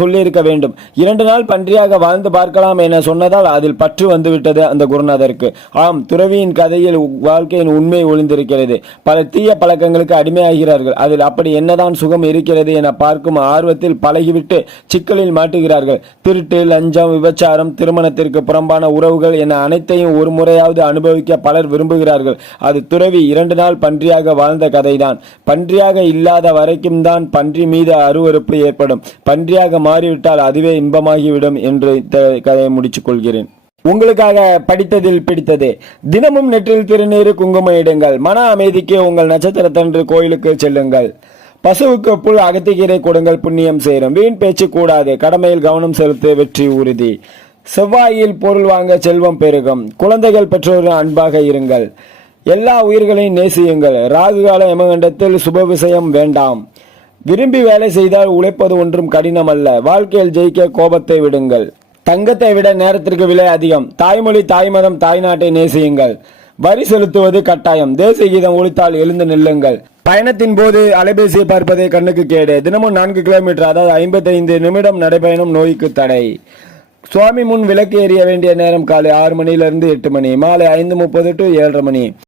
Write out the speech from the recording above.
சொல்லியிருக்க வேண்டும். 2 நாள் பன்றியாக வாழ்ந்து பார்க்கலாம் என சொன்னதால் அதில் பற்று வந்துவிட்டது அந்த குருநாதருக்கு. ஆம், துறவியின் கதையில் வாழ்க்கையின் உண்மை ஒளிந்திருக்கிறது. பல தீய பழக்கங்களுக்கு அடிமையாகிறார்கள். அதில் அப்படி என்னதான் சுகம் இருக்கிறது என பார்க்கும் ஆர்வத்தில் பழகிவிட்டு சிக்கலில் மாட்டுகிறார்கள். திருட்டு, லஞ்சம், விபச்சாரம், திருமணத்திற்கு புறம்பான உறவுகள் என அனைத்தையும் ஒரு முறையாவது அனுபவிக்க பலர் விரும்புகிறார்கள். அது துறவி 2 நாள் பன்றியாக வாழ்ந்த கதைதான். பன்றியாக இல்லாத வரைக்கும் தான் பன்றி மீது அருவருப்பு ஏற்படும். பன்றியாக மாறிவிட்டால் அதுவே இன்பமாகிவிடும் என்று கதையை முடிச்சுக் கொள்கிறேன். உங்களுக்காக படித்ததில் பிடித்தது. தினமும் நெற்றில் திருநீர், குங்குமம் இடுங்கள். மன அமைதிக்கு உங்கள் நட்சத்திரத்தன்று கோயிலுக்கு செல்லுங்கள். பசுவுக்கு புல், அகத்திக்கீரை கொடுங்கள், புண்ணியம் சேரும். வீண் பேச்சு கூடாது. கடமையில் கவனம் செலுத்து, வெற்றி உறுதி. செவ்வாயில் பொருள் வாங்க செல்வம் பெருகும். குழந்தைகள் பெற்றோர்கள் அன்பாக இருங்கள். எல்லா உயிர்களையும் நேசியுங்கள். ராகு கால யமகண்டத்தில் சுப விஷயம் வேண்டாம். விரும்பி வேலை செய்தால் உழைப்பது ஒன்றும் கடினம் அல்ல. வாழ்க்கையில் ஜெயிக்க கோபத்தை விடுங்கள். தங்கத்தை விட நேரத்திற்கு விலை அதிகம். தாய்மொழி, தாய்மதம், தாய்நாட்டை நேசியுங்கள். வரி செலுத்துவது கட்டாயம். தேசிய கீதம் ஒலித்தால் எழுந்து நில்லுங்கள். பயணத்தின் போது அலைபேசியை பார்ப்பதை கண்ணுக்கு கேடு. தினமும் 4 கிலோமீட்டர், அதாவது 55 நிமிடம் நடைபயணம் நோய்க்கு தடை. சுவாமி முன் விளக்கு எரிய வேண்டிய நேரம் காலை 6 மணியிலிருந்து 8 மணி, மாலை 5:30 to 7:30 மணி.